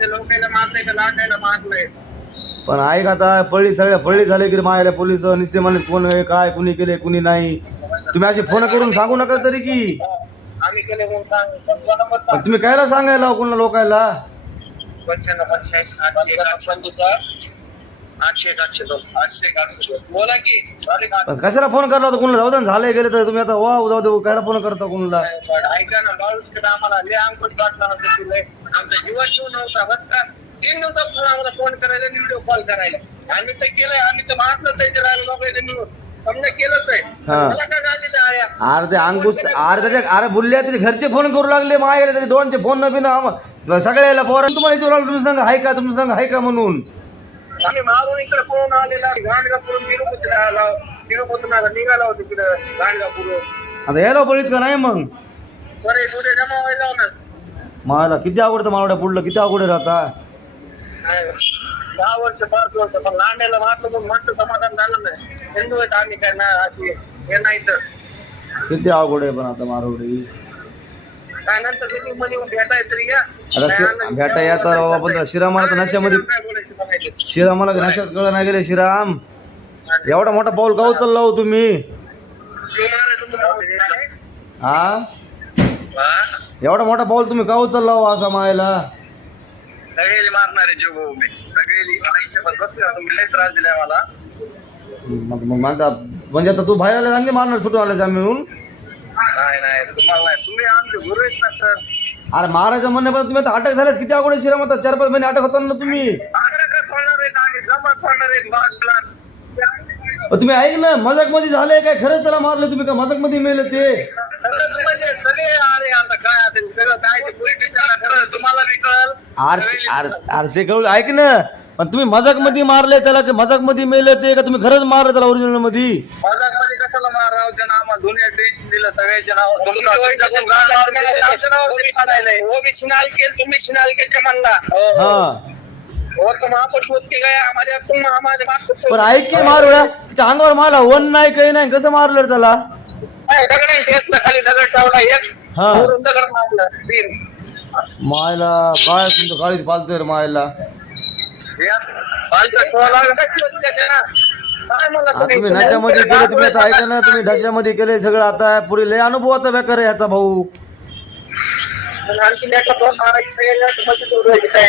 ते लोकांना मारले का लांडायला मारलंय. पण ऐक आता पळी सगळ्या पळी झाले की मायला पोलीस निश्चय म्हणले कोण आहे काय कुणी केले कुणी नाही. तुम्ही असे फोन करून सांगू नका तरी की. आम्ही केले म्हणून सांग. तुमचा नंबर पण तुम्ही कायला सांगायला कोणाला लोकायला. 95 बोला की. पण कशाला फोन करला होता कोणाला. जाऊ दे ना, झाले गेले तर तुम्ही आता वा जाऊ दे कायला फोन करता कोणाला. ऐका ना माणूस आम्हाला लय अंगठ वाटला होता तुला. आमचा जीवा जीव नव्हता बरं का. 3 दिवसात आम्हाला फोन करायला व्हिडिओ कॉल करायला. आम्ही तर केलंय. आम्ही तर मारलं त्याच्या लोकांनी मिळून समजा केलंच आहे. मला काय गाडीला आल्या. अरे ते अंकुश अरे त्याच्या अरे बुल्ल्या त्याचे घरचे फोन करू लागले मायाला त्याचे दोनचे फोन न बिना सगळ्याला पोरांना तुम्हाला विचारू लागलो तुम्ही सांगा हाय का तुम्ही सांगा हाय का म्हणून. आम्ही मारून इकडे पळून आलेला. गाणगापूरून तिरुपतीला आला. तिरुपतीला निघाला होता तिकडे गाणगापूरून. आता यायला पळीत का नाही मग. बरे उद्या जमा व्हायला ना. मला किती आवडतं मावड्या पुढलं किती अवघड राहता. 10 वर्ष 5 वर्ष पण लांड्याला मारलं पण म्हणतं समाधान झालं नाही. हिंदू आहेत आम्ही काय ना अशी हे नाही तर किती अवघड आहे पण आता मारवडी. काय नंतर तुम्ही मध्ये भेटाय तरी घ्या. आता भेटा या तर बाबा पण शिरामाला तर नशामध्ये काय बोलायचं बघायचं. शिरामाला नशात कळ नाही गेले शिराम. एवढा मोठा पाऊल गाव चालला हो तुम्ही. हा एवढा मोठा पाऊल तुम्ही गाव चालला हो असा मायला. सगळे मारणारे जीव भाऊ मी. सगळे आयुष्यभर बसले तुम्ही लय त्रास दिलाय मला. मग माझा म्हणजे आता तू बाहेर आला चांगली मारणार सुटून आला जामीन. नाही तुम्हाला नाही. तुम्ही आमचे गुरु आहेत ना सर. अरे महाराजा म्हणण्यापासून तुम्ही आता अटक झाल्यास किती अवघड शिराम आता 4-5 महिने अटक होता ना तुम्ही. अटकच होणार आहेत आणि जमात होणार आहेत बाग प्लान. तुम्ही ऐक ना मजाक मध्ये झाले काय खरंच त्याला मारलं तुम्ही का मजाक मध्ये मेले ते. म्हणजे सगळे अरे आता काय आता सगळं काय ते पोलीस स्टेशनला खरं तुम्हाला बी कळल. आरसे कळू ऐक ना पण तुम्ही मजाक मध्ये मारले त्याला की मजाक मध्ये मेले ते का तुम्ही खरंच मारलं त्याला ओरिजिनल मध्ये. मजाक मध्ये कशाला मारावं ज्या आम्हाला दुनिया टेन्शन दिलं सगळ्याच्या नावावर. तुम्ही शिनालकेचे म्हणला. हा पण ऐक की मारूया तिच्या अंगावर मारला वन नाही काही नाही कसं मारलं रे त्याला. खाली दगड ठेवला एक हा दगड मारलं. मायला काय तुमचं काळीच पालतोय रे मायला. तुम्ही नशामध्ये केले तुम्ही आता ऐका ना तुम्ही नशामध्ये केले सगळं आता पुढे लय अनुभव आता बेकार याचा भाऊ.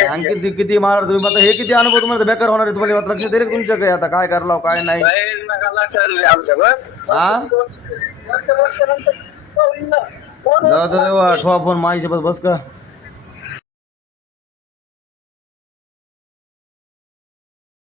आणखी किती मारा तुम्ही आता हे किती अनुभव तुम्हाला बेकार होणार आहे तुम्हाला लक्षात येईल तुमच्या काय आता काय करला काय नाही. हा जाऊ दे रे ठेवा फोन माझ्यासोबत बस का.